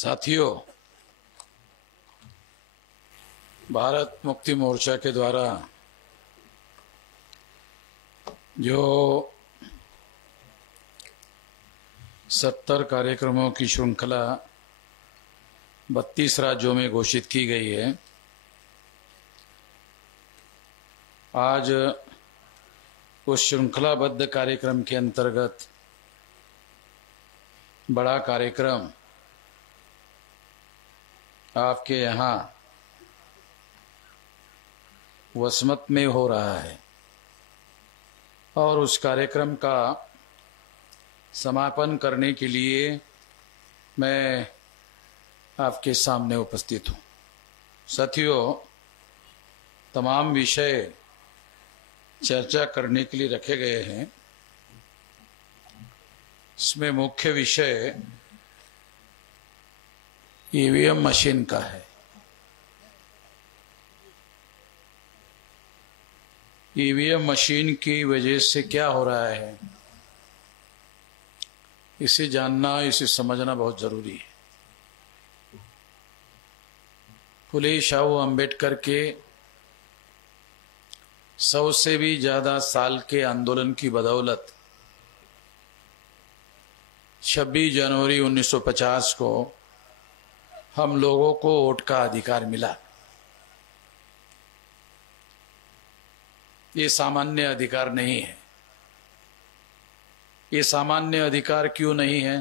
साथियों, भारत मुक्ति मोर्चा के द्वारा जो 70 कार्यक्रमों की श्रृंखला 32 राज्यों में घोषित की गई है, आज उस श्रृंखलाबद्ध कार्यक्रम के अंतर्गत बड़ा कार्यक्रम आपके यहाँ वसमत में हो रहा है और उस कार्यक्रम का समापन करने के लिए मैं आपके सामने उपस्थित हूँ। साथियों, तमाम विषय चर्चा करने के लिए रखे गए हैं। इसमें मुख्य विषय ईवीएम मशीन का है। ईवीएम मशीन की वजह से क्या हो रहा है, इसे जानना, इसे समझना बहुत जरूरी है। फुले शाहू अंबेडकर के 100 से भी ज्यादा साल के आंदोलन की बदौलत 26 जनवरी 1950 को हम लोगों को वोट का अधिकार मिला। ये सामान्य अधिकार नहीं है। ये सामान्य अधिकार क्यों नहीं है?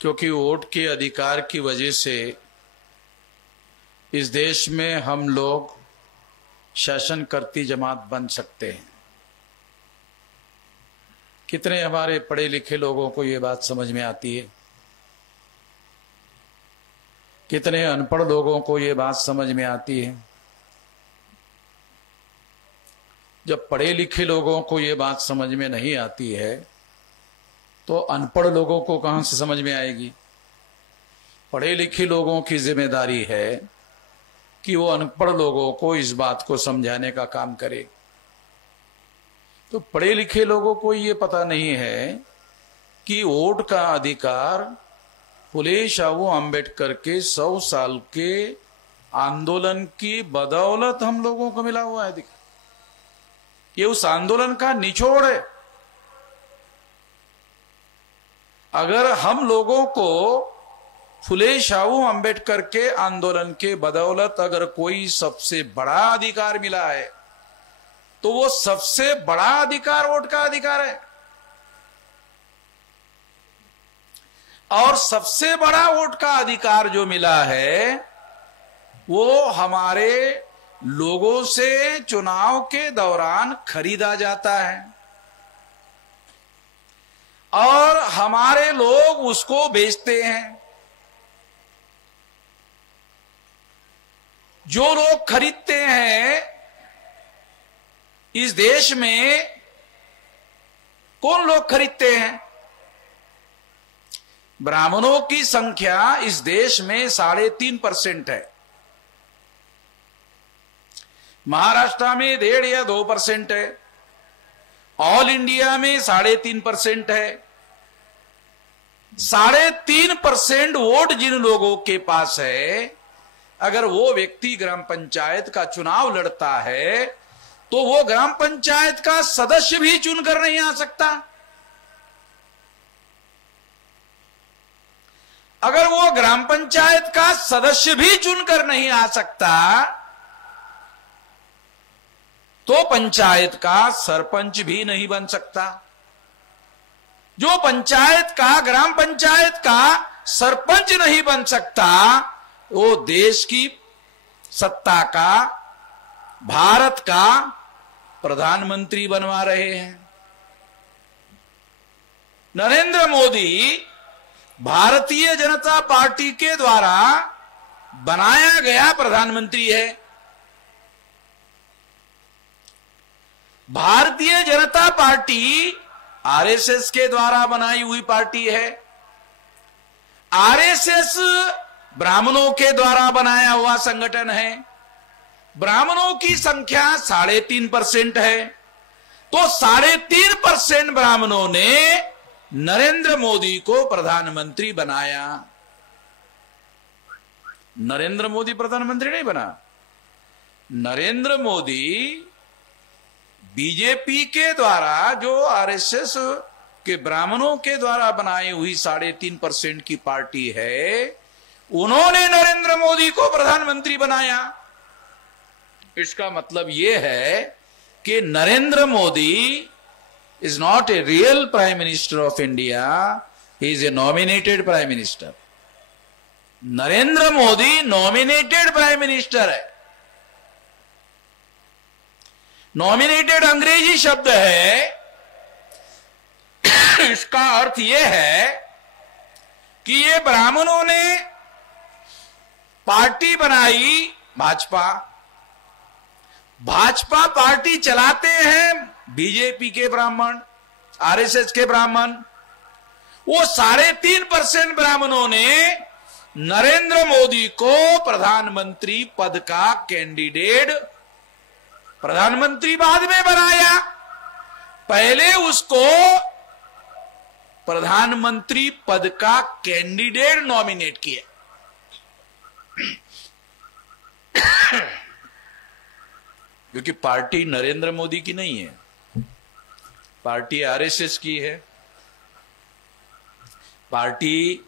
क्योंकि वोट के अधिकार की वजह से इस देश में हम लोग शासन करती जमात बन सकते हैं। कितने हमारे पढ़े लिखे लोगों को ये बात समझ में आती है? कितने अनपढ़ लोगों को ये बात समझ में आती है? जब पढ़े लिखे लोगों को ये बात समझ में नहीं आती है तो अनपढ़ लोगों को कहां से समझ में आएगी? पढ़े लिखे लोगों की जिम्मेदारी है कि वो अनपढ़ लोगों को इस बात को समझाने का काम करे। तो पढ़े लिखे लोगों को ये पता नहीं है कि वोट का अधिकार फुले शाहू अंबेडकर के 100 साल के आंदोलन की बदौलत हम लोगों को मिला हुआ है। ये उस आंदोलन का निचोड़ है। अगर हम लोगों को फुले शाहू अंबेडकर के आंदोलन के बदौलत अगर कोई सबसे बड़ा अधिकार मिला है तो वो सबसे बड़ा अधिकार वोट का अधिकार है। और सबसे बड़ा वोट का अधिकार जो मिला है वो हमारे लोगों से चुनाव के दौरान खरीदा जाता है और हमारे लोग उसको बेचते हैं। जो लोग खरीदते हैं इस देश में, कौन लोग खरीदते हैं? ब्राह्मणों की संख्या इस देश में 3.5% है। महाराष्ट्र में 1.5 या 2% है। ऑल इंडिया में 3.5% है। 3.5% वोट जिन लोगों के पास है, अगर वो व्यक्ति ग्राम पंचायत का चुनाव लड़ता है तो वो ग्राम पंचायत का सदस्य भी चुनकर नहीं आ सकता। अगर वो ग्राम पंचायत का सदस्य भी चुनकर नहीं आ सकता तो पंचायत का सरपंच भी नहीं बन सकता। जो पंचायत का, ग्राम पंचायत का सरपंच नहीं बन सकता, वो देश की सत्ता का, भारत का प्रधानमंत्री बनवा रहे हैं। नरेंद्र मोदी भारतीय जनता पार्टी के द्वारा बनाया गया प्रधानमंत्री है। भारतीय जनता पार्टी आरएसएस के द्वारा बनाई हुई पार्टी है। आरएसएस ब्राह्मणों के द्वारा बनाया हुआ संगठन है। ब्राह्मणों की संख्या 3.5% है। तो 3.5% ब्राह्मणों ने नरेंद्र मोदी को प्रधानमंत्री बनाया। नरेंद्र मोदी प्रधानमंत्री नहीं बना। नरेंद्र मोदी बीजेपी के द्वारा, जो आरएसएस के ब्राह्मणों के द्वारा बनाई हुई 3.5% की पार्टी है, उन्होंने नरेंद्र मोदी को प्रधानमंत्री बनाया। इसका मतलब यह है कि Narendra Modi is not a real prime minister of India, he is a nominated prime minister. Narendra Modi nominated prime minister है। नॉमिनेटेड अंग्रेजी शब्द है। इसका अर्थ यह है कि ये ब्राह्मणों ने पार्टी बनाई भाजपा, भाजपा पार्टी चलाते हैं बीजेपी के ब्राह्मण, आरएसएस के ब्राह्मण। वो 3.5% ब्राह्मणों ने नरेंद्र मोदी को प्रधानमंत्री पद का कैंडिडेट, प्रधानमंत्री बाद में बनाया, पहले उसको प्रधानमंत्री पद का कैंडिडेट नॉमिनेट किया। क्योंकि पार्टी नरेंद्र मोदी की नहीं है, पार्टी आरएसएस की है, पार्टी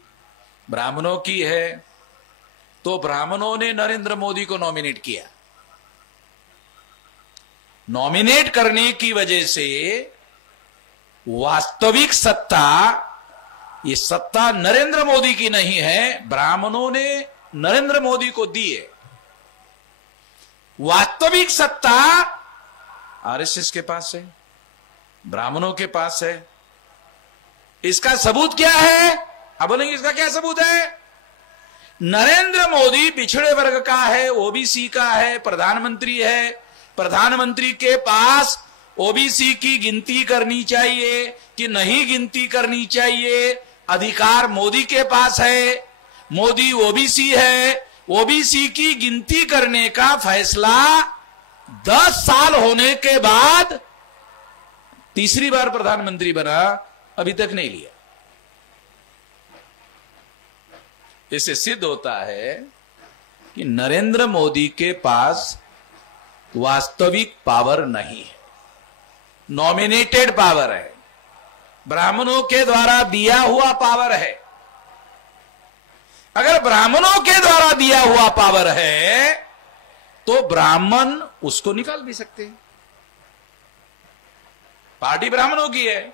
ब्राह्मणों की है। तो ब्राह्मणों ने नरेंद्र मोदी को नॉमिनेट किया। नॉमिनेट करने की वजह से वास्तविक सत्ता, ये सत्ता नरेंद्र मोदी की नहीं है, ब्राह्मणों ने नरेंद्र मोदी को दी है। वास्तविक सत्ता आरएसएस के पास है, ब्राह्मणों के पास है। इसका सबूत क्या है? अब बोलेंगे इसका क्या सबूत है? नरेंद्र मोदी पिछड़े वर्ग का है, ओबीसी का है, प्रधानमंत्री है। प्रधानमंत्री के पास ओबीसी की गिनती करनी चाहिए कि नहीं गिनती करनी चाहिए, अधिकार मोदी के पास है। मोदी ओबीसी है, ओबीसी की गिनती करने का फैसला 10 साल होने के बाद तीसरी बार प्रधानमंत्री बना, अभी तक नहीं लिया। इससे सिद्ध होता है कि नरेंद्र मोदी के पास वास्तविक पावर नहीं है, नॉमिनेटेड पावर है, ब्राह्मणों के द्वारा दिया हुआ पावर है। अगर ब्राह्मणों के द्वारा दिया हुआ पावर है तो ब्राह्मण उसको निकाल भी सकते हैं। पार्टी ब्राह्मणों की है,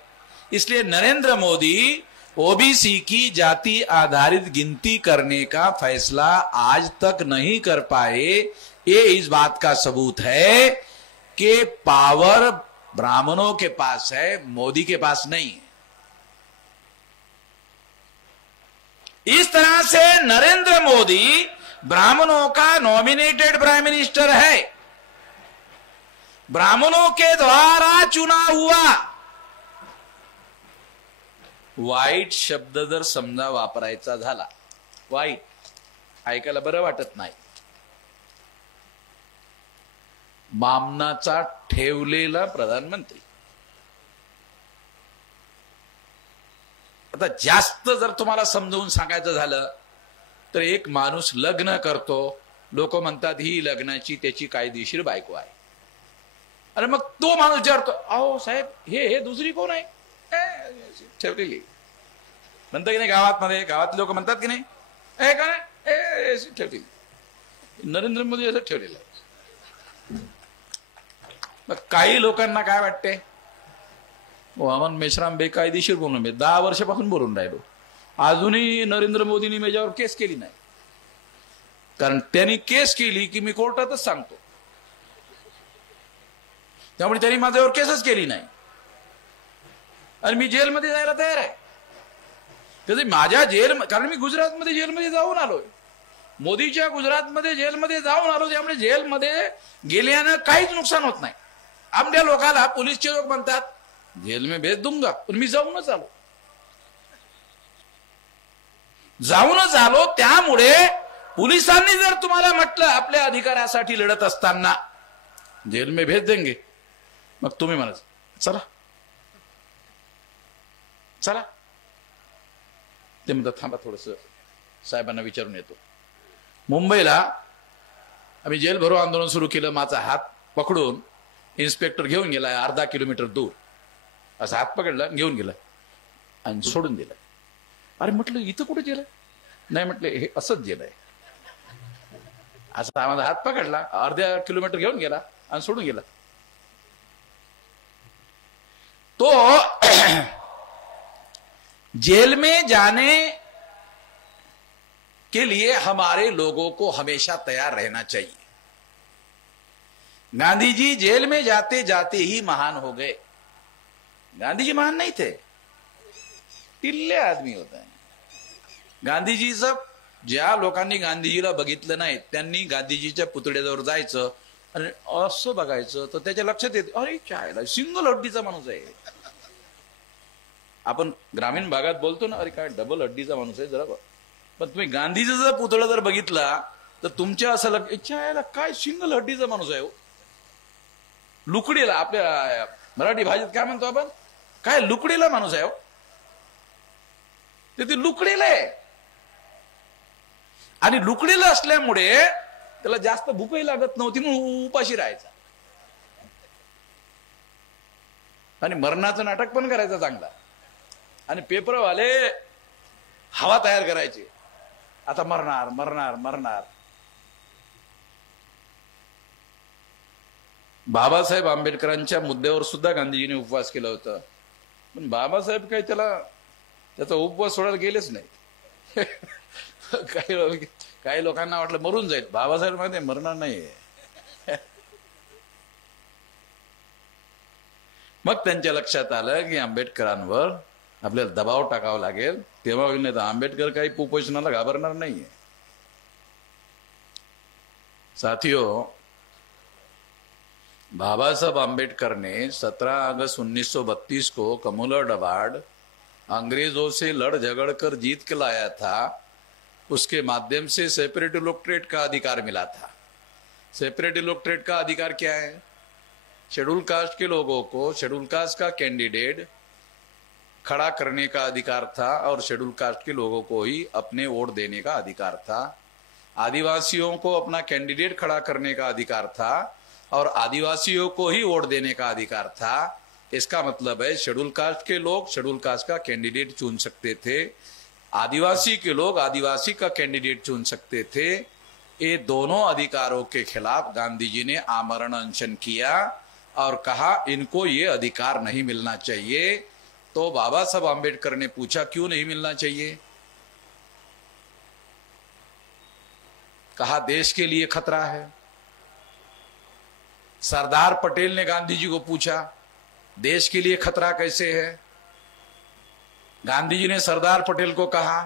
इसलिए नरेंद्र मोदी ओबीसी की जाति आधारित गिनती करने का फैसला आज तक नहीं कर पाए। ये इस बात का सबूत है कि पावर ब्राह्मणों के पास है, मोदी के पास नहीं है। इस तरह से नरेंद्र मोदी ब्राह्मणों का नॉमिनेटेड प्राइम मिनिस्टर है, ब्राह्मणों के द्वारा चुना हुआ। वाईट शब्द जर समजा वापरायचा झाला, वाईट ऐकायला बरं वाटत नाही, मामनाचा ठेवलेला प्रधानमंत्री। आता जास्त जर तुम्हाला समजावून सांगायचं झालं तर एक माणूस लग्न करतो, लोक म्हणतात ही लग्नाची त्याची कायदेशीर बायको आहे। अरे मग तो माणूस विचारतो, अहो साहेब हे दुसरी कोण आहे? ठेवलेली म्हणतात की नाही गावात, गावात लोक म्हणतात की नाही ठेवलेली। नरेंद्र मोदी असं ठेवलेलं आहे। काही लोकांना काय वाटते, वामन मेश्राम बेकायदेशीर बोलून 10 वर्षापासून बोलून राहिलो, अजूनही नरेंद्र मोदींनी माझ्यावर केस केली नाही। कारण त्यांनी केस केली की मी कोर्टातच सांगतो, त्यामुळे त्यांनी माझ्यावर केसच केली नाही आणि मी जेलमध्ये जायला तयार आहे। त्याचे माझ्या कारण मी गुजरातमध्ये जेलमध्ये जाऊन आलोय, मोदीच्या गुजरातमध्ये जेलमध्ये जाऊन आलो, त्यामुळे जेलमध्ये गेल्यानं काहीच नुकसान होत नाही। आमच्या लोकाला पोलीसचे लोक म्हणतात जेल में भेज दूंगा, पण मी जाऊनच आलो। त्यामुळे पोलिसांनी जर तुम्हाला म्हटलं आपल्या अधिकारासाठी लढत असताना जेल में भेज देंगे, मग तुम्ही म्हणायचं चला चला। ते म्हणतात थांबा थोडस साहेबांना विचारून येतो। मुंबईला आम्ही जेल भरो आंदोलन सुरू केलं. माझा हात पकडून इन्स्पेक्टर घेऊन गेला अर्धा किलोमीटर दूर. असा हात पकडला, घेऊन गेला आणि सोडून दिला. अरे म्हटलं इथं कुठे जेल आहे? नाही म्हटलं हे असंच जेल आहे. असा माझा हात पकडला, अर्ध्या किलोमीटर घेऊन गेला आणि सोडून गेला. तो जेल में जाने के लिए हमारे लोगों को हमेशा तैयार रहना चाहिए. गांधी जी जेल में जाते जाते ही महान हो गए. गांधी जी महान नहीं थे, टिल्ले आदमी होते हैं. गांधीजी सब ज्या लोकांनी गांधीजीला बघितलं नाही त्यांनी गांधीजीच्या पुतळ्याजवळ जायचं आणि असं बघायचं तर त्याच्या लक्षात येते अरे चायला सिंगल हड्डीचा माणूस आहे. आपण ग्रामीण भागात बोलतो ना अरे काय डबल हड्डीचा माणूस आहे जरा. पण तुम्ही गांधीजीचा पुतळा जर बघितला तर तुमच्या असं चायला काय सिंगल हड्डीचा माणूस आहे. लुकडीला आपल्या मराठी भाषेत काय म्हणतो आपण, काय लुकडीला माणूस आहे. ते लुकडीला आहे आणि लुकडीला असल्यामुळे त्याला जास्त भूकही लागत नव्हती म्हणून उपाशी राहायचा आणि मरणाचं नाटक पण करायचं चांगला. आणि पेपरवाले हवा तयार करायचे, आता मरणार मरणार मरणार. बाबासाहेब आंबेडकरांच्या मुद्द्यावर सुद्धा गांधीजीने उपवास केला होता. पण बाबासाहेब काही त्याचा उपवास सोडायला गेलेच नाही. काही लोकांना वाटलं मरून जाईल. बाबासाहेब माहिती मरणार नाहीये. मग त्यांच्या लक्षात आलं की आंबेडकरांवर आपल्याला दबाव टाकावा लागेल. तेव्हा नाही तर आंबेडकर काही उपोषणाला घाबरणार नाहीये. साथियों, बाबा साहब आंबेडकर ने 17 अगस्त 1932 को कमुलरडवाड़ अंग्रेजों से लड़ झगड़ कर जीत के लाया था. उसके माध्यम से सेपरेट इलेक्टोरेट का अधिकार मिला था. सेपरेट इलेक्टोरेट का अधिकार क्या है? शेड्यूल कास्ट के लोगों को शेड्यूल कास्ट का कैंडिडेट खड़ा करने का अधिकार था और शेड्यूल कास्ट के लोगों को ही अपने वोट देने का अधिकार था. आदिवासियों को अपना कैंडिडेट खड़ा करने का अधिकार था और आदिवासियों को ही वोट देने का अधिकार था. इसका मतलब है शेड्यूल कास्ट के लोग शेड्यूल कास्ट का कैंडिडेट चुन सकते थे, आदिवासी के लोग आदिवासी का कैंडिडेट चुन सकते थे. ये दोनों अधिकारों के खिलाफ गांधी जी ने आमरण अनशन किया और कहा इनको ये अधिकार नहीं मिलना चाहिए. तो बाबा साहब आंबेडकर ने पूछा क्यों नहीं मिलना चाहिए? कहा देश के लिए खतरा है. सरदार पटेल ने गांधी जी को पूछा देश के लिए खतरा कैसे है? गांधी जी ने सरदार पटेल को कहा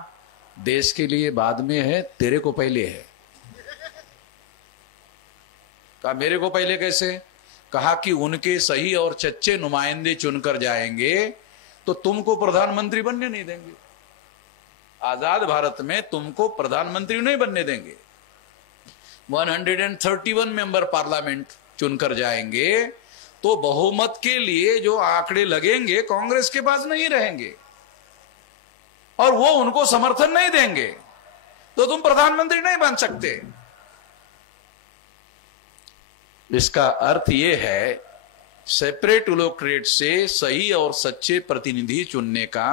देश के लिए बाद में है, तेरे को पहले है. कहा मेरे को पहले कैसे? कहा कि उनके सही और सच्चे नुमाइंदे चुनकर जाएंगे तो तुमको प्रधानमंत्री बनने नहीं देंगे. आजाद भारत में तुमको प्रधानमंत्री नहीं बनने देंगे. 131 मेंबर पार्लियामेंट चुनकर जाएंगे तो बहुमत के लिए जो आंकड़े लगेंगे कांग्रेस के पास नहीं रहेंगे और वो उनको समर्थन नहीं देंगे तो तुम प्रधानमंत्री नहीं बन सकते. इसका अर्थ ये है सेपरेट इलेक्टोरेट से सही और सच्चे प्रतिनिधि चुनने का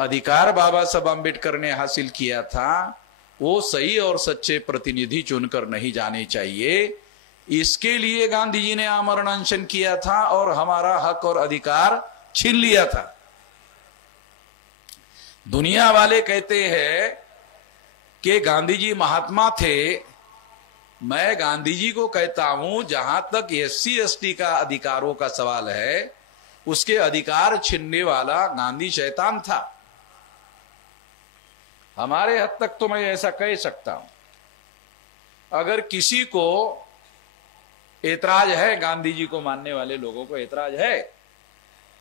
अधिकार बाबा साहब आंबेडकर ने हासिल किया था. वो सही और सच्चे प्रतिनिधि चुनकर नहीं जाने चाहिए. इसके लिए गांधी जी ने आमरण अनशन किया था और हमारा हक और अधिकार छीन लिया था. दुनिया वाले कहते हैं कि गांधी जी महात्मा थे. मैं गांधी जी को कहता हूं जहां तक SC ST का अधिकारों का सवाल है उसके अधिकार छीनने वाला गांधी शैतान था. हमारे हद तक तो मैं ऐसा कह सकता हूं. अगर किसी को एतराज है, गांधी जी को मानने वाले लोगों को एतराज है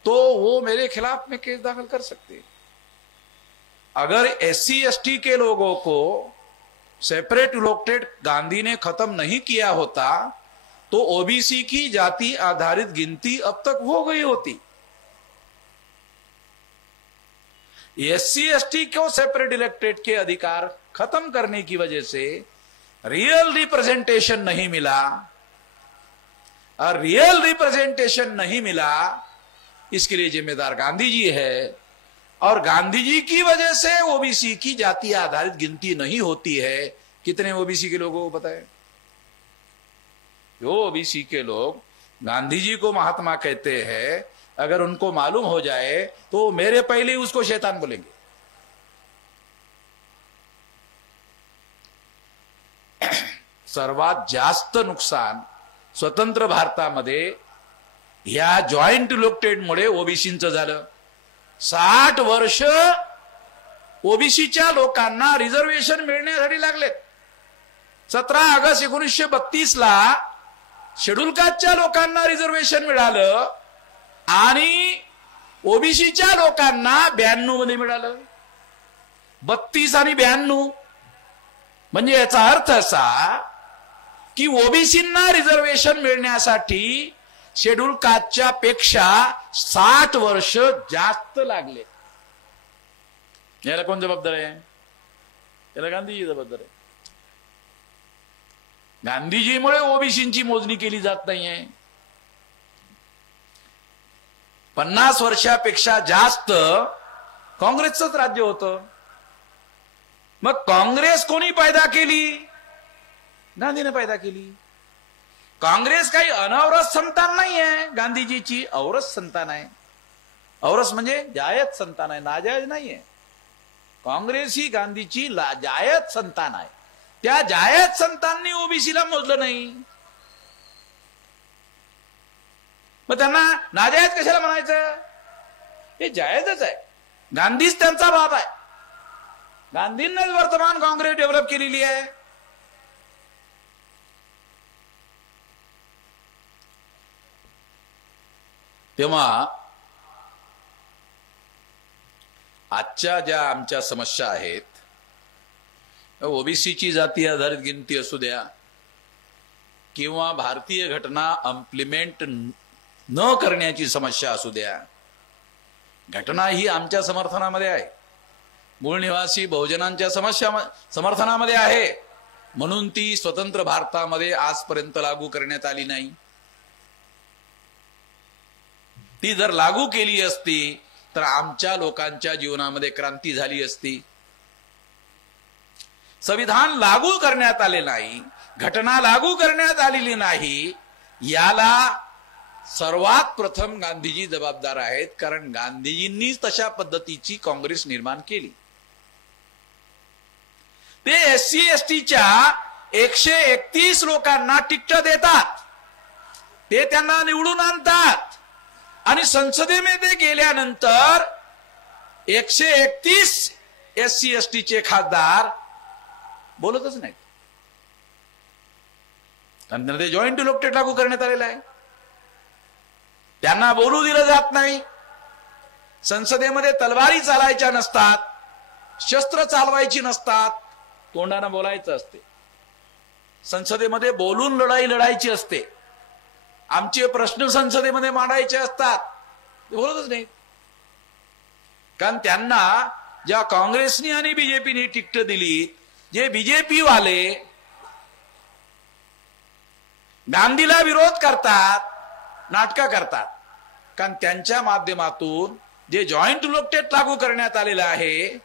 तो वो मेरे खिलाफ में केस दाखिल कर सकते हैं. अगर SC ST के लोगों को सेपरेट इलेक्टोरेट गांधी ने खत्म नहीं किया होता तो OBC की जाति आधारित गिनती अब तक हो गई होती. SC ST को सेपरेट इलेक्टोरेट के अधिकार खत्म करने की वजह से रियल रिप्रेजेंटेशन नहीं मिला, और रियल रिप्रेजेंटेशन नहीं मिला, इसके लिए जिम्मेदार गांधी जी है। और गांधी जी की वजह से ओबीसी की जाति आधारित गिनती नहीं होती है। कितने ओबीसी के लोगों को पता है? जो ओबीसी के लोग गांधी जी को महात्मा कहते हैं, अगर उनको मालूम हो जाए तो मेरे पहले ही उसको शैतान बोलेंगे। सर्वात जास्त नुकसान स्वतंत्र भारतामध्ये या जॉईंट इलेक्टेडमुळे ओबीसींचं झालं। 60 वर्ष ओबीसीच्या लोकांना रिझर्वेशन मिळण्यासाठी लागले। 17 ऑगस्ट 1932 ला शेड्यूल कास्टच्या लोकांना रिझर्वेशन मिळालं आणि ओबीसीच्या लोकांना 92 मध्ये मिळालं। 32 आणि 92 म्हणजे याचा अर्थ असा की ओबीसींना रिझर्वेशन मिळण्यासाठी शेड्यूल कास्टच्या पेक्षा 60 वर्ष जास्त लागले। याला कोण जबाबदार आहे? याला गांधीजी जबाबदार आहे। गांधीजीमुळे ओबीसींची मोजणी केली जात नाहीये। 50 वर्षापेक्षा जास्त काँग्रेसचंच राज्य होतं। मग काँग्रेस कोणी पैदा केली? गांधीने पैदा केली। काँग्रेस काही अनवरस संतान नाही आहे, गांधीजीची औरस संतान आहे। औरस म्हणजे जायज संतान आहे, नाजायज नाहीये। काँग्रेस ही गांधीची जायज संतान आहे। त्या जायज संतांनी ओबीसीला मोजलं नाही, मग त्यांना नाजायज कशाला म्हणायचं? हे जायजच आहे। गांधीच त्यांचा बाप आहे। गांधींनीच वर्तमान काँग्रेस डेव्हलप केलेली आहे। तेव्हा आजच्या ज्या आमच्या समस्या आहेत, ओबीसीची जाती आधारित गिनती असू द्या किंवा भारतीय घटना इम्प्लिमेंट न करण्याची समस्या असू द्या, घटना ही आमच्या समर्थनामध्ये आहे। मूळ निवासी बहुजनांच्या समर्थनामध्ये आहे, म्हणून ती स्वतंत्र भारतामध्ये आजपर्यंत लागू करण्यात आली नाही। ती जर लागू केली असती तर आमच्या लोकांच्या जीवनामध्ये क्रांती झाली असती। संविधान लागू करण्यात आले नाही, घटना लागू करण्यात आलेली नाही, याला सर्वात प्रथम गांधीजी जबाबदार आहेत, कारण गांधीजींनीच तशा पद्धतीची काँग्रेस निर्माण केली। ते एससी एसटीच्या 131 लोकांना तिकीट देतात, ते त्यांना निवडून आणतात आणि संसदेमध्ये गेल्यानंतर 131 एससी एसटीचे खासदार बोलतच नाहीत, कारण ते जॉईंट इलेक्टेड लागू करण्यात आलेलं आहे। त्यांना बोलू दिलं जात नाही। संसदेमध्ये तलवारी चालायच्या नसतात, शस्त्र चालवायची नसतात, तोंडानं बोलायचं असते। संसदेमध्ये बोलून लढाई लढायची असते। आमचे प्रश्न संसदेमध्ये मांडायचे असतात, ते बोलतच नाही, कारण त्यांना ज्या काँग्रेसनी आणि बीजेपीने तिकीट दिली, जे बीजेपी वाले गांधीला विरोध करतात, नाटकं करतात, कारण त्यांच्या माध्यमातून जे जॉईंट इलेक्टेड लागू करण्यात आलेलं आहे,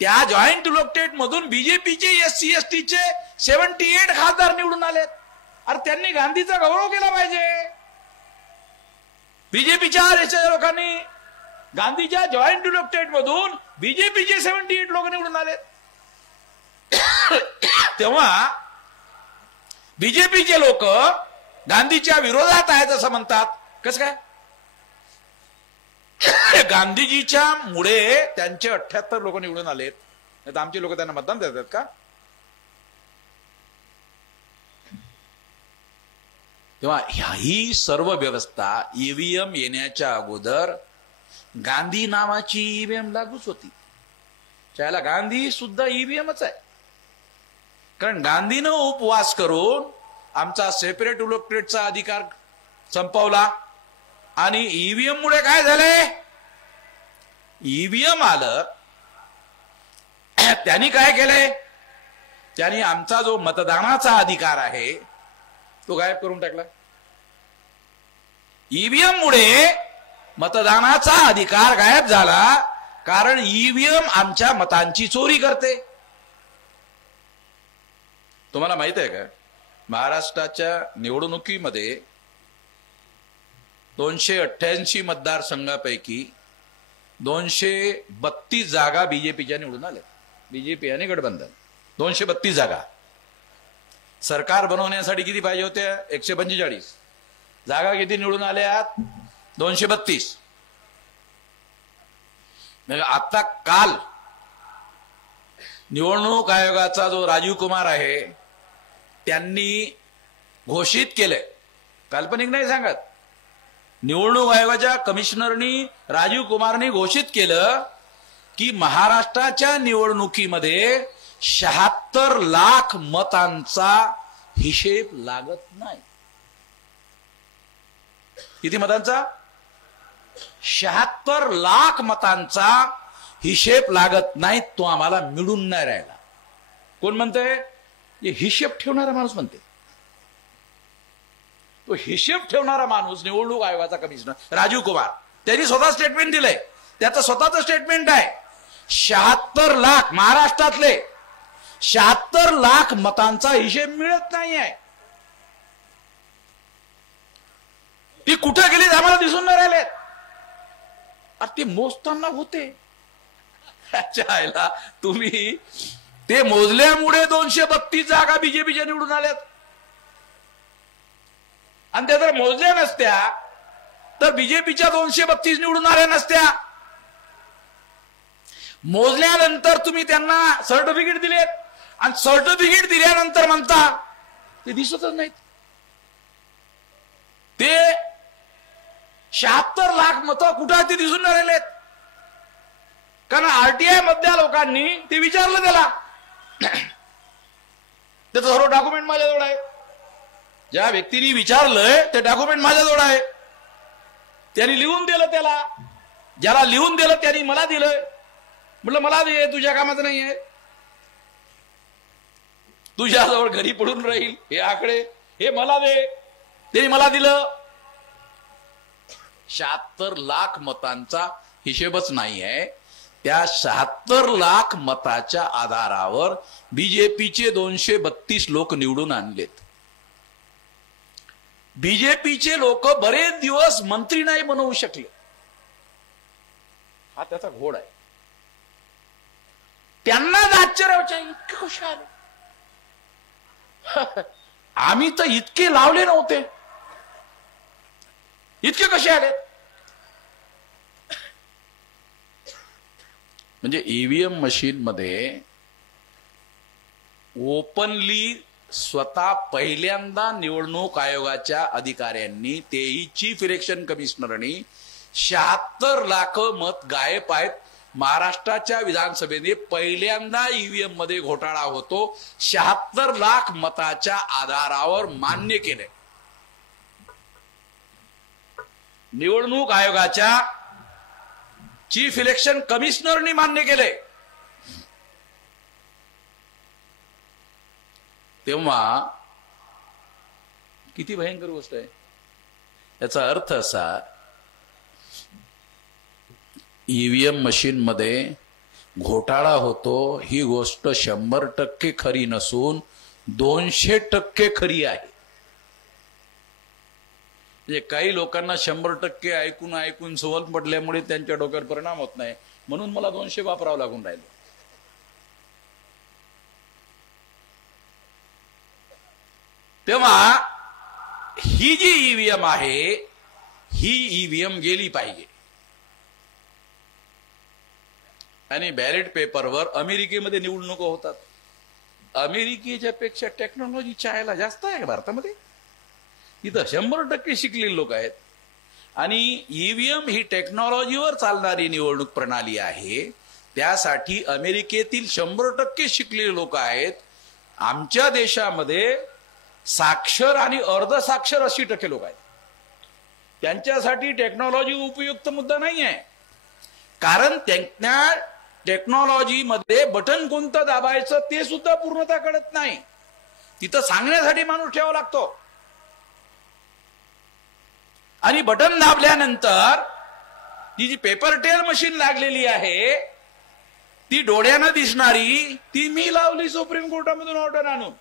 त्या जॉईंट इलेक्टेड मधून बीजेपीचे एससी एसटीचे 78 खासदार निवडून आलेत। अरे त्यांनी गांधीचा गौरव केला पाहिजे। बीजेपीच्या देशाच्या लोकांनी गांधीच्या जॉईंट इलेक्टेड मधून बीजेपीचे 78 लोक निवडून आलेत। तेव्हा बीजेपीचे लोक गांधीच्या विरोधात आहेत असं म्हणतात, कसं काय? गांधीजीच्या मुळे त्यांचे 78 लोक निवडून आलेत, नाही तर आमचे लोक त्यांना मतदान देतात का? तेव्हा ही सर्व व्यवस्था ईव्हीएम येण्याच्या अगोदर गांधी नावाची ईव्हीएम लागूच होती। त्याला गांधी सुद्धा ईव्हीएमच आहे, कारण गांधीनं उपवास करून आमचा सेपरेट इलेक्टेडचा अधिकार संपवला आणि ईव्हीएम मुळे काय झालंय? ईव्हीएम आलं, त्यांनी काय केलंय? त्यांनी आमचा जो मतदानाचा अधिकार आहे तो गायब करून टाकला। ईव्हीएम मुळे मतदानाचा अधिकार गायब झाला, कारण ईव्हीएम आमच्या मतांची चोरी करते। तुम्हाला माहित आहे का, महाराष्ट्राच्या निवडणुकीमध्ये 288 मतदारसंघापैकी 232 जागा बीजेपीच्या निवडून आल्या। बीजेपी आणि गठबंधन 232 जागा। सरकार बनवण्यासाठी किती पाहिजे होत्या? 145 जागा। किती निवडून आल्या? 232। आता काल निवडणूक आयोगाचा जो राजीव कुमार आहे त्यांनी घोषित केलंय, काल्पनिक नाही सांगत, निवडणूक आयोगाच्या कमिशनरनी राजीव कुमारने घोषित केलं की महाराष्ट्राच्या निवडणुकीमध्ये 76 लाख मतांचा हिशेब लागत नाही। किती मतांचा? 76 लाख मतांचा हिशेब लागत नाही, तो आम्हाला मिळून नाही राहिला। कोण म्हणतंय? हिशेब ठेवणारा माणूस म्हणते। तो हिशेब ठेवणारा माणूस निवडणूक आयोगाचा कमिशनर राजीव कुमार, त्यांनी स्वतः स्टेटमेंट दिलंय, त्याचं स्वतःचं स्टेटमेंट आहे। 76 लाख महाराष्ट्रातले 76 लाख मतांचा हिशेब मिळत नाहीये। ती कुठे गेली आम्हाला दिसून नाही राहिले। अरे ते मोजताना होते, अच्छा तुम्ही ते मोजल्यामुळे 232 जागा बीजेपीच्या निवडून आल्यात, आणि त्या जर मोजल्या नसत्या तर बीजेपीच्या 232 निवडून आल्या नसत्या। मोजल्यानंतर तुम्ही त्यांना सर्टिफिकेट दिलेत, आणि सर्टिफिकेट दिल्यानंतर म्हणता ते दिसतच नाहीत। ते 76 लाख मतं कुठं ते दिसून नाही राहिलेत, कारण आरटीआय मधल्या लोकांनी ते विचारलं त्याला, त्याचं सर्व डॉक्युमेंट माझ्याजवळ आहे। ज्या व्यक्तीने विचारलंय ते डॉक्युमेंट माझ्याजवळ आहे, त्यांनी लिहून दिलं त्याला, ज्याला लिहून दिलं त्यांनी मला दिलंय। म्हटलं मला दे, तुझ्या कामाचं नाही आहे, तुझ्याजवळ घरी पडून राहील हे आकडे, हे मला दे। त्यांनी मला दिलं। 76 लाख मतांचा हिशेबच नाही आहे। त्या 76 लाख मताच्या आधारावर बीजेपीचे 232 लोक निवडून आणलेत। बीजेपीचे लोक बरेच दिवस मंत्री नाही बनवू शकले, हा त्याचा घोड आहे। त्यांना आश्चर्य, इतके कसे आले? आम्ही तर इतके लावले नव्हते, इतके कसे आले? म्हणजे ईव्हीएम मशीन मध्ये ओपनली स्वतः पहिल्यांदा निवडणूक आयोगाच्या अधिकाऱ्यांनी, तेही चीफ इलेक्शन कमिशनरनी 76 लाख मत गायब आहेत। महाराष्ट्राच्या विधानसभेने पहिल्यांदा ईव्हीएम मध्ये घोटाळा होतो, 76 लाख मताच्या आधारावर मान्य केले। निवडणूक आयोगाच्या चीफ इलेक्शन कमिशनरनी मान्य केले। तेव्हा किती भयंकर गोष्ट आहे। याचा अर्थ असा, ईव्हीएम मशीन मध्ये घोटाळा होतो ही गोष्ट 100% खरी नसून 200% खरी आहे। म्हणजे काही लोकांना 100% ऐकून ऐकून सवल पडल्यामुळे त्यांच्या डोक्यावर परिणाम होत नाही, म्हणून मला 200 वापरावं लागून राहिलं। तेव्हा ही जी ईव्हीएम आहे ही ईव्हीएम गेली पाहिजे। आणि बॅलेट पेपरवर अमेरिकेमध्ये निवडणुका होतात, अमेरिकेच्या पेक्षा टेक्नॉलॉजी चायला जास्त आहे भारतामध्ये। इथं 100% शिकलेले लोक आहेत, आणि ईव्हीएम ही टेक्नॉलॉजीवर चालणारी निवडणूक प्रणाली आहे। त्यासाठी अमेरिकेतील 100% शिकलेले लोक आहेत। आमच्या देशामध्ये साक्षर आणि अर्धसाक्षर 80% लोक आहेत, त्यांच्यासाठी टेक्नॉलॉजी उपयुक्त मुद्दा नाही आहे, कारण त्यांना टेक्नॉलॉजी मध्ये बटन कोणतं दाबायचं ते सुद्धा पूर्णतः कळत नाही. तिथं सांगण्यासाठी माणूस ठेवावा लागतो. आणि बटन दाबल्यानंतर ती जी पेपर टेल मशीन लागलेली आहे ती डोळ्यानं दिसणारी ती मी लावली सुप्रीम कोर्टामधून ऑर्डर आणून.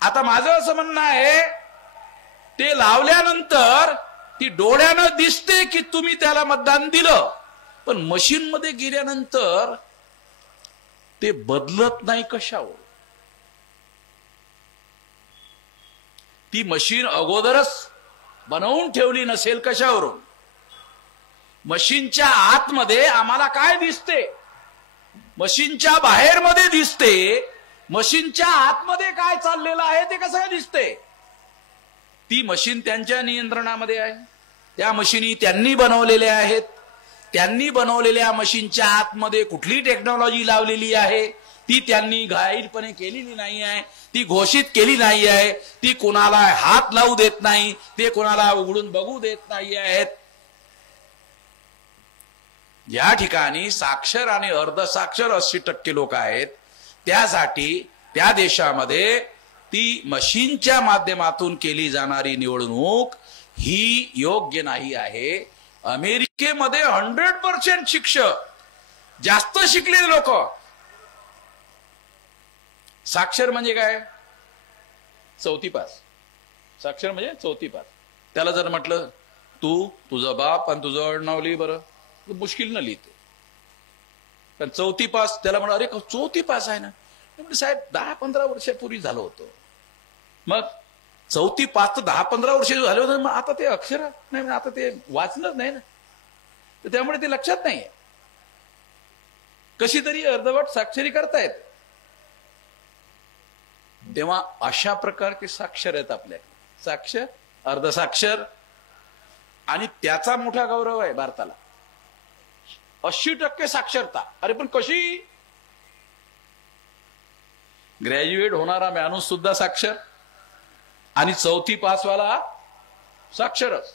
आता माझं असं म्हणणं आहे ते लावल्यानंतर ती डोळ्यानं दिसते की तुम्ही त्याला मतदान दिलं, पण मशीन मध्ये गेल्यानंतर ते बदलत नाही. कशावर? ती मशीन अगोदरच बनवून ठेवली नसेल कशावरून? मशीनच्या आतमध्ये आम्हाला काय दिसते, मशीनच्या बाहेर मध्ये दिसते, मशीनच्या आतमध्ये काय चाललेलं आहे ते कसं दिसते? ती मशीन त्यांच्या नियंत्रणामध्ये आहे. त्या मशीनी त्यांनी बनवलेल्या आहेत. त्यांनी बनवलेल्या मशीनच्या आतमध्ये कुठली टेक्नॉलॉजी लावलेली आहे ती त्यांनी जाहीरपणे केलेली नाही आहे, ती घोषित केली नाही आहे, ती कोणाला हात लावू देत नाही, ते कोणाला उघडून बघू देत नाही आहेत. या ठिकाणी साक्षर आणि अर्धसाक्षर 80% लोक आहेत. त्यासाठी त्या देशामध्ये ती मशीनच्या माध्यमातून केली जाणारी निवडणूक ही योग्य नाही आहे. अमेरिकेमध्ये 100% शिक्षक, जास्त शिकलेले लोक. साक्षर म्हणजे काय? 4थी पास. साक्षर म्हणजे 4थी पास. त्याला जर म्हटलं तू तुझं बाप आणि तुझं आडनाव लिही बरं, मुश्किल न लिहिते. पण 4थी पास त्याला म्हणा, अरे 4थी पास आहे ना. साहेब 10-15 वर्षापूर्वी झालं होतं. मग 4थी पास तर 10-15 वर्ष झाले होते, मग आता ते अक्षर नाही, आता ते वाचणंच नाही ना, तर त्यामुळे ते लक्षात नाहीये. कशी तरी अर्धवट साक्षरी करतायत. तेव्हा अशा प्रकारचे साक्षर आहेत आपल्याकडे, साक्षर, अर्धसाक्षर, आणि त्याचा मोठा गौरव आहे भारताला. 80% साक्षरता. अरे पण कशी? ग्रॅज्युएट होणारा माणूस सुद्धा साक्षर आणि 4थी पासवाला साक्षरच.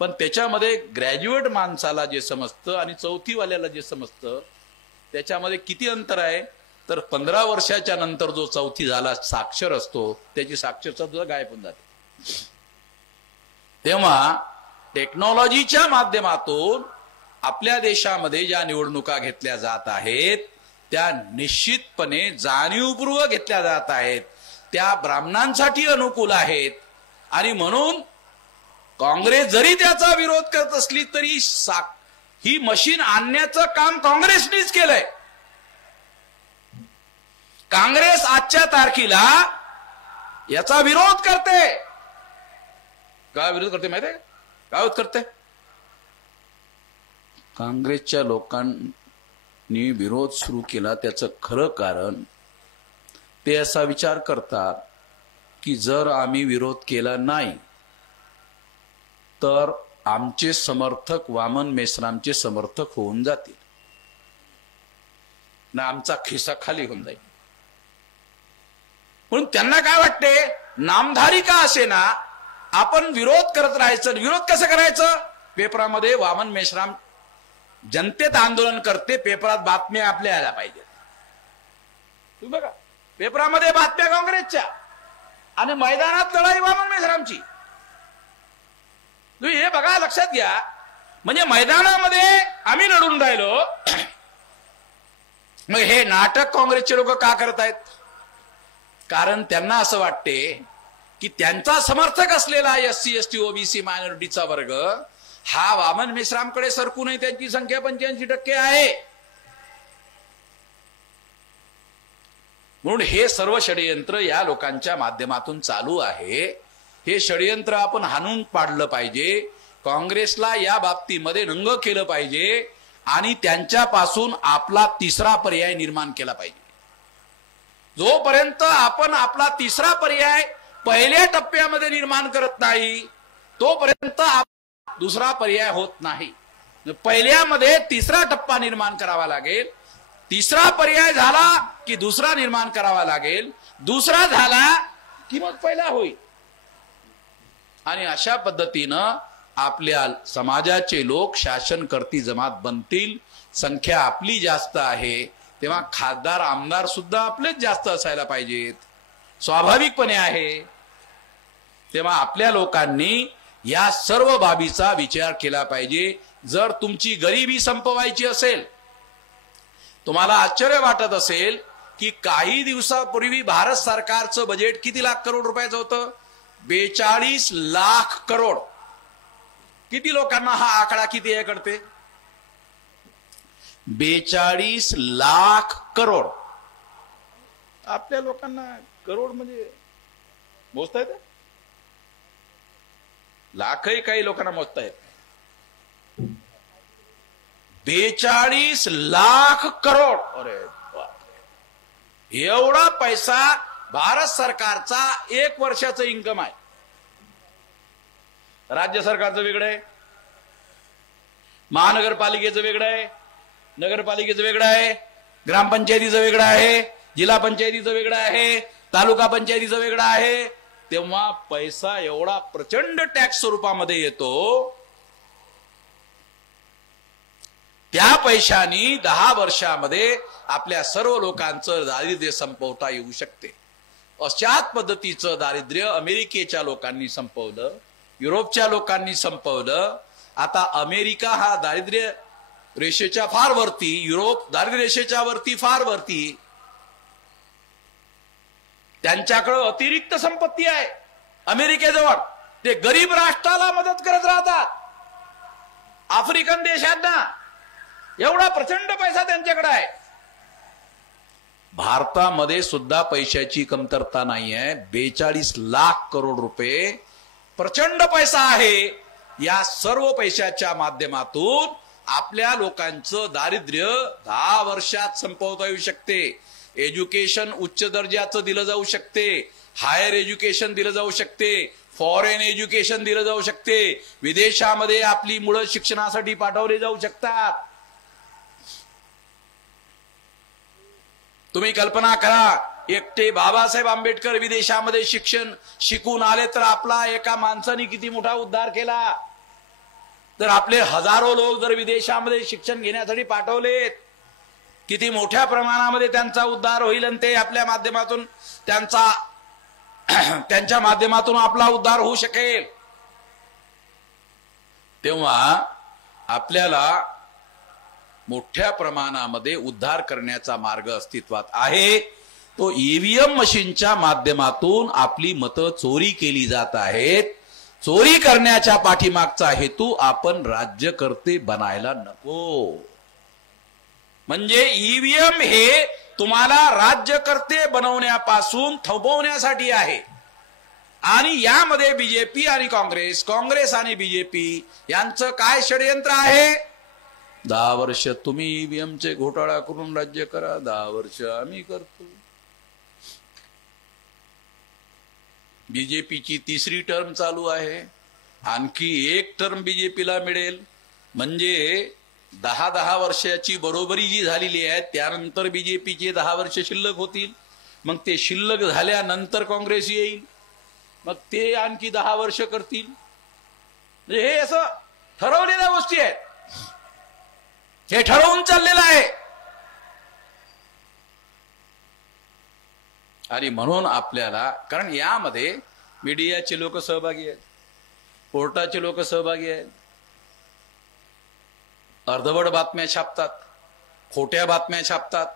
पण त्याच्यामध्ये ग्रॅज्युएट माणसाला जे समजतं आणि 4थी वाल्याला जे समजतं त्याच्यामध्ये किती अंतर आहे? तर 15 वर्षाच्या नंतर जो 4थी झाला साक्षर असतो त्याची साक्षरता सुद्धा गायब होऊन जाते. तेव्हा टेक्नॉलॉजीच्या माध्यमातून आपल्या देशामध्ये ज्या निवडणुका घेतल्या जात आहेत त्या निश्चितपणे जाणीवपूर्वक घेतल्या जात आहेत. त्या ब्राह्मणांसाठी अनुकूल आहेत. आणि म्हणून काँग्रेस जरी त्याचा विरोध करत असली तरी ही मशीन आणण्याचं काम काँग्रेसनेच केलंय. काँग्रेस आजच्या तारखेला याचा विरोध करते. का विरोध करते माहिती आहे? का विरोध करते? काँग्रेसच्या लोकांनी विरोध सुरू केला त्याचं खरं कारण ते असा विचार करतात की जर आम्ही विरोध केला नाही तर आमचे समर्थक वामन मेश्रामचे समर्थक होऊन जातील ना, आमचा खिसा खाली होऊन जाईल. म्हणून त्यांना काय वाटते, नामधारी का असेना आपण विरोध करत राहायचं. विरोध कसं करायचं? पेपरामध्ये वामन मेश्राम जनतेत आंदोलन करते, पेपरात बातम्या आपल्या यायला पाहिजे. तुम्ही बघा पेपरामध्ये बातम्या काँग्रेसच्या आणि मैदानात लढाई वामन मेश्रामची. तुम्ही हे बघा, लक्षात घ्या. म्हणजे मैदानामध्ये आम्ही लढून राहिलो, मग हे नाटक काँग्रेसचे लोक का करत आहेत? कारण त्यांना असं वाटते की त्यांचा समर्थक असलेला SC ST OBC मायनॉरिटीचा वर्ग हा वामन मेश्रामकडे सरकू नये. त्यांची संख्या 85% आहे. म्हणून हे सर्व षडयंत्र या लोकांच्या माध्यमातून चालू आहे. हे षडयंत्र आपण हाणून पाडलं पाहिजे. काँग्रेसला या बाबतीमध्ये नंग केलं पाहिजे आणि त्यांच्यापासून आपला तिसरा पर्याय निर्माण केला पाहिजे. जोपर्यंत आपण आपला तिसरा पर्याय पहिल्या टप्प्यामध्ये निर्माण करत नाही तोपर्यंत दुसरा पर्याय होत नाही. पहिल्यामध्ये तिसरा टप्पा निर्माण करावा लागेल. तिसरा पर्याय झाला की दुसरा निर्माण करावा लागेल. दुसरा झाला की मग पहिला होईल. आणि अशा पद्धतीनं आपल्या समाजाचे लोक शासनकर्ती जमात बनतील, संख्या आपली जास्त आहे, तेव्हा खासदार आमदार सुद्धा आपलेच जास्त असायला पाहिजेत, स्वाभाविकपणे आहे. तेव्हा आपल्या लोकांनी या सर्व बाबीचा विचार केला पाहिजे. जर तुमची गरिबी संपवायची असेल, तुम्हाला आश्चर्य वाटत असेल की काही दिवसापूर्वी भारत सरकारचं बजेट किती लाख करोड रुपयाचं होतं? 42 लाख करोड. किती लोकांना हा आकडा किती आहे कळते? 42 लाख करोड. आपल्या लोकांना करोड म्हणजे मोजता येते? लाखही काही लोकांना मोजता येत. 42 लाख करोड. अरे एवढा पैसा भारत सरकारचा 1 वर्षाचं इन्कम आहे. राज्य सरकारचं वेगळं आहे, महानगरपालिकेचं वेगळं आहे, नगरपालिकेचं वेगळं आहे, ग्रामपंचायतीचं वेगळं आहे, जिल्हा पंचायतीचं वेगळं आहे, तालुका पंचायतीचं वेगळं आहे. तेव्हा पैसा एवढा प्रचंड टॅक्स स्वरूपामध्ये येतो. त्या पैशानी 10 वर्षामध्ये आपल्या सर्व लोकांचं दारिद्र्य संपवता येऊ शकते. अशाच पद्धतीचं दारिद्र्य अमेरिकेच्या लोकांनी संपवलं, युरोपच्या लोकांनी संपवलं. आता अमेरिका हा दारिद्र्य रेषेच्या फार वरती, युरोप दारिद्र्य रेषेच्या वरती फार वरती. त्यांच्याकडे अतिरिक्त संपत्ती आहे अमेरिकेजवळ. ते गरीब राष्ट्राला मदत करत राहतात, आफ्रिकन देशांना. एवढा प्रचंड पैसा त्यांच्याकडे आहे. भारतामध्ये सुद्धा पैशाची कमतरता नाही आहे. 42 लाख करोड रुपये प्रचंड पैसा आहे. या सर्व पैशाच्या माध्यमातून आपल्या लोकांचं दारिद्र्य 10 वर्षात संपवता येऊ शकते. एज्युकेशन उच्च दर्जाचं दिलं जाऊ शकते, हायर एज्युकेशन दिलं जाऊ शकते, फॉरेन एज्युकेशन दिलं जाऊ शकते, विदेशामध्ये आपली मुलं शिक्षणासाठी पाठवले जाऊ शकतात. तुम्ही कल्पना करा, एकटे बाबासाहेब आंबेडकर विदेशामध्ये शिक्षण शिकून आले तर आपला एका माणसाने किती मोठा उद्धार केला. तर आपले हजारो लोक जर विदेशामध्ये शिक्षण घेण्यासाठी पाठवलेत, किती मोठ्या प्रमाणामध्ये त्यांचा उद्धार होईल. आणि ते आपल्या माध्यमातून त्यांच्या माध्यमातून आपला उद्धार होऊ शकेल. तेव्हा आपल्याला मोठ्या प्रमाणामध्ये उद्धार करण्याचा मार्ग अस्तित्वात आहे. तो ईव्हीएम मशीनच्या माध्यमातून आपली मतं चोरी केली जात आहेत. चोरी करण्याच्या पाठीमागचा हेतू आपण राज्यकर्ते बनायला नको. म्हणजे ईव्हीएम हे तुम्हाला राज्यकर्ते बनवण्यापासून थांबवण्यासाठी आहे. आणि यामध्ये बीजेपी आणि काँग्रेस, काँग्रेस आणि बीजेपी यांचं काय षडयंत्र आहे? 10 वर्ष तुम्ही ईव्हीएमचे घोटाळा करून राज्य करा, 10 वर्ष आम्ही करतो. बीजेपीची 3री टर्म चालू आहे, आणखी 1 टर्म बीजेपीला मिळेल. म्हणजे 10 वर्षाची बरोबरी जी झालेली आहे, त्यानंतर बीजेपीचे 10 वर्ष शिल्लक होतील. मग ते शिल्लक झाल्यानंतर काँग्रेस येईल, मग ते आणखी 10 वर्ष करतील. म्हणजे हे असं ठरवलेल्या गोष्टी आहेत, हे ठरवून चाललेलं आहे. आणि म्हणून आपल्याला, कारण यामध्ये मीडियाचे लोक सहभागी आहेत, कोर्टाचे लोक सहभागी आहेत, अर्धवट बातम्या छापतात, खोट्या बातम्या छापतात,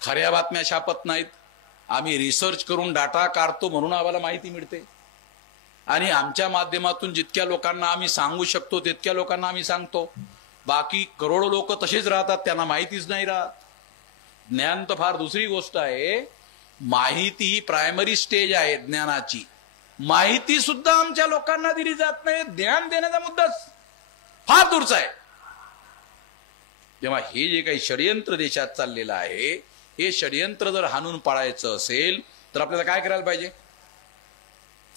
खऱ्या बातम्या छापत नाहीत. आम्ही रिसर्च करून डाटा काढतो म्हणून आम्हाला माहिती मिळते. आणि आमच्या माध्यमातून जितक्या लोकांना आम्ही सांगू शकतो तितक्या लोकांना आम्ही सांगतो. बाकी करोडो लोक तसेच राहतात, त्यांना माहितीच नाही राहत. ज्ञान तर फार दुसरी गोष्ट आहे. माहिती ही प्रायमरी स्टेज आहे ज्ञानाची. माहिती सुद्धा आमच्या लोकांना दिली जात नाही. ज्ञान देण्याचा मुद्दाच फार दूरचा आहे. तेव्हा हे जे काही षडयंत्र देशात चाललेलं आहे, हे षडयंत्र जर हाणून पाडायचं असेल तर आपल्याला काय करायला पाहिजे?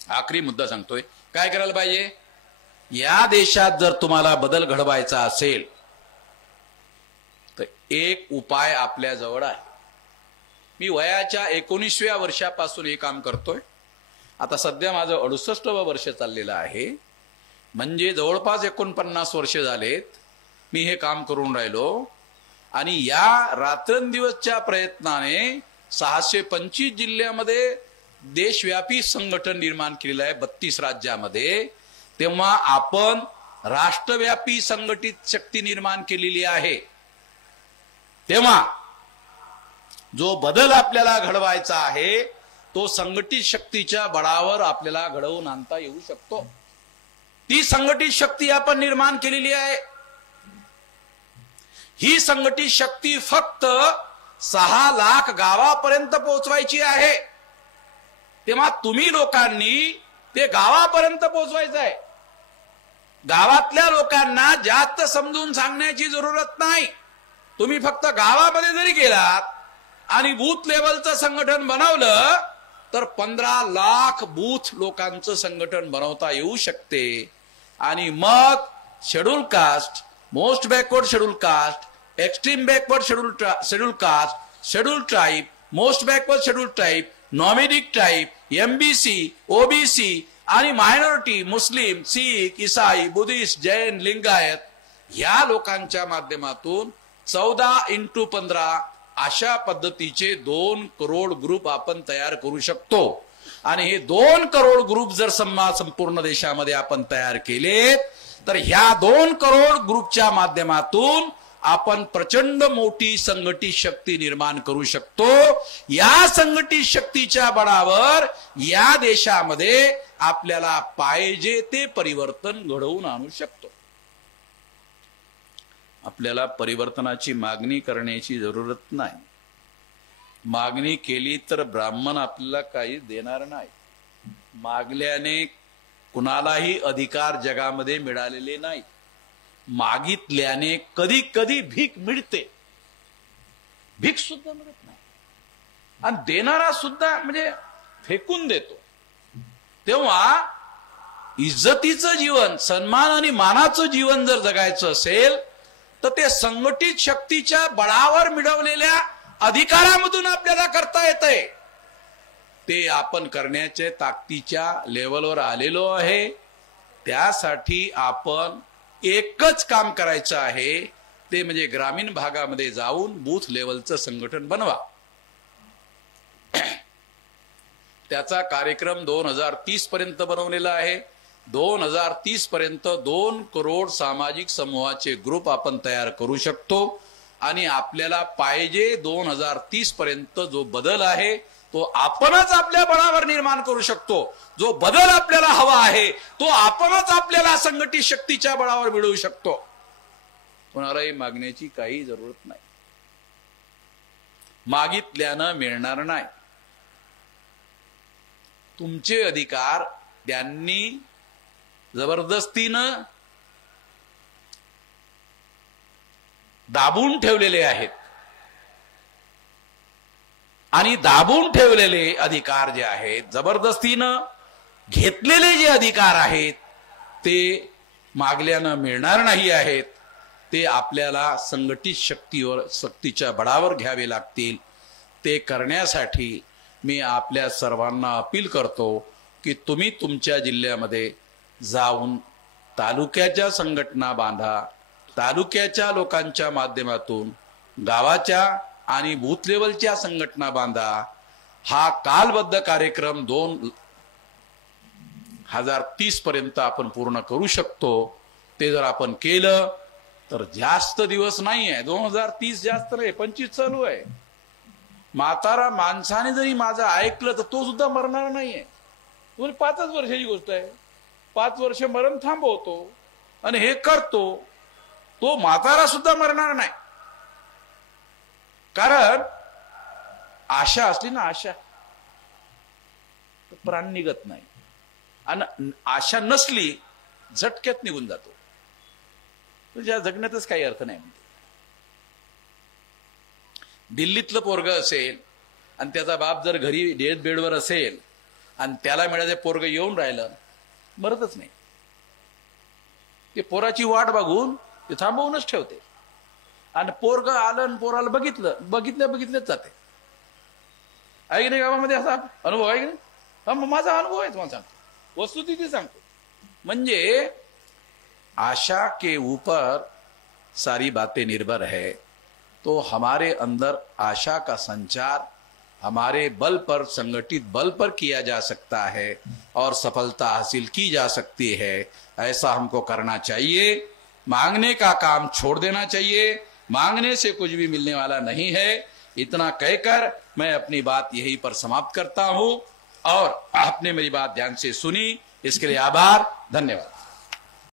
आखरी मुद्दा सांगतोय, काय करायला पाहिजे? या देशात जर तुम्हाला बदल घडवायचा असेल तर एक उपाय आपल्या जवळ आहे. मी वयाच्या 19व्या वर्षापासून हे काम करतोय. आता सध्या माझं 68वं वर्ष चाललेलं आहे. म्हणजे जवळपास 49 वर्ष झालेत मी हे काम करून राहिलो आणि या रात्रंदिवसच्या प्रयत्नाने 625 जिल्ह्यामध्ये देशव्यापी संघटन निर्माण केलेलं आहे 32 राज्यामध्ये. तेव्हा आपण राष्ट्रव्यापी संघटित शक्ती निर्माण केलेली आहे. तेव्हा जो बदल आपल्याला घडवायचा आहे तो संघटित शक्तीच्या बळावर आपल्याला घडवून आणता येऊ शकतो. ती संघटित शक्ती आपण निर्माण केलेली आहे. ही संघटित शक्ती फक्त 6 लाख गावापर्यंत पोहोचवायची आहे. तेव्हा तुम्ही लोकांनी ते गावापर्यंत पोहोचवायचं आहे. गावातल्या लोकांना जास्त समजून सांगण्याची जरूरत नाही. तुम्ही फक्त गावामध्ये जरी गेलात आणि बूथ लेवलचं संघटन बनवलं तर 15 लाख बूथ लोकांचं संघटन बनवता येऊ शकते. आणि मग schedule caste, most backward schedule caste, extreme backward schedule caste, schedule tribe, most backward schedule tribe, nomadic tribe, MBC, OBC आणि मायनॉरिटी मुस्लिम, सिख, ईसाई, बुद्धिस्ट, जैन, लिंगायत या लोकांच्या माध्यमातून 14x15 अशा पद्धतीचे 2 करोड ग्रुप आपण तयार करू शकतो. आणि हे 2 करोड ग्रुप जर संपूर्ण देशामध्ये आपण तयार केले तर ह्या 2 करोड ग्रुपच्या माध्यमातून आपण प्रचंड मोठी संघटित शक्ती निर्माण करू शकतो. या संघटित शक्तीच्या बळावर या देशामध्ये आपल्याला पाहिजे ते परिवर्तन घडवून आणू शकतो. आपल्याला परिवर्तनाची मागणी करण्याची जरूरत नाही. मागणी केली तर ब्राह्मण आपल्याला काही देणार नाही. मागल्याने कुणालाही अधिकार जगामध्ये मिळालेले नाही. मागितल्याने कधी कधी भीक मिळते, भीक सुद्धा मिळत नाही. आणि देणारा सुद्धा म्हणजे फेकून देतो. तेव्हा इज्जतीचं जीवन, सन्मान आणि मानाचं जीवन जर जगायचं असेल तर ते संघटित शक्तीच्या बळावर मिळवलेल्या अधिकारामधून आपल्याला करता येतंय. ते आपण करण्याच्या ताकदीच्या लेवलवर आलेलो आहे. त्यासाठी आपण एकच काम करायचं आहे, ते म्हणजे ग्रामीण भागामध्ये जाऊन बूथ लेवलचं संघटन बनवा. त्याचा कार्यक्रम 2030 पर्यंत बनवलेला आहे. 2030 पर्यंत 2 करोड सामाजिक समूहाचे ग्रुप आपण तयार करू शकतो. आणि आपल्याला पाहिजे 2030 पर्यंत जो बदल आहे तो आपणच आपल्या बळावर निर्माण करू शकतो. जो बदल आपल्याला हवा आहे तो आपणच आपल्याला संघटित शक्तीच्या बळावर मिळवू शकतो. कोणालाही मागण्याची काही जरूरत नाही. मागितल्यानं मिळणार नाही. तुमचे अधिकार त्यांनी जबरदस्तीनं दाबून ठेवलेले आहेत. आणि दाबून ठेवलेले अधिकार जे आहेत, जबरदस्तीनं घेतलेले जे अधिकार आहेत ते मागल्यानं मिळणार नाही आहेत. ते आपल्याला संघटित शक्तीच्या बळावर घ्यावे लागतील. ते करण्यासाठी मी आपल्या सर्वांना अपील करतो की तुम्ही तुमच्या जिल्ह्यामध्ये जाऊन तालुक्याच्या संघटना बांधा. तालुक्याच्या लोकांच्या माध्यमातून गावाच्या आणि बूथ लेवलच्या संघटना बांधा. हा कालबद्ध कार्यक्रम 2030 पर्यंत आपण पूर्ण करू शकतो. ते जर आपण केलं तर जास्त दिवस नाही आहे. 2030 जास्त नाही, 25 चालू आहे. म्हातारा माणसाने जरी माझं ऐकलं तर तो सुद्धा मरणार नाहीये. 5च वर्षाची गोष्ट आहे. 5 वर्ष मरण थांबवतो आणि हे करतो, तो म्हातारा सुद्धा मरणार नाही. कारण आशा असली ना, आशा तर प्राण निघत नाही. आणि आशा नसली झटक्यात निघून जातो. तुझ्या जगण्यातच काही अर्थ नाही. दिल्लीतलं पोरग असेल आणि त्याचा बाप जर घरी डेथ बेडवर असेल आणि त्याला मिळाले पोरग येऊन राहिलं, मरतच नाही. ते पोराची वाट बघून ते थांबवूनच ठेवते. आणि पोरग आलं आणि पोराला बघितलेच जाते. आहे की नाही? गावामध्ये असा अनुभव आहे की नाही? माझा अनुभव आहे, तुम्हाला सांगतो, वस्तुस्थिती सांगतो. म्हणजे आशा के ऊपर सारी बातें निर्भर है। तो हमारे अंदर आशा का संचार हमारे बल पर, संगठित बल पर किया जा सकता है और सफलता हासिल की जा सकती है। ऐसा हमको करना चाहिए। मांगने का काम छोड़ देना चाहिए। मांगने से कुछ भी मिलने वाला नहीं है। इतना कहकर मैं अपनी बात यहीं पर समाप्त करता हूं। और आपने मेरी बात ध्यान से सुनी, इसके लिए आभार, धन्यवाद।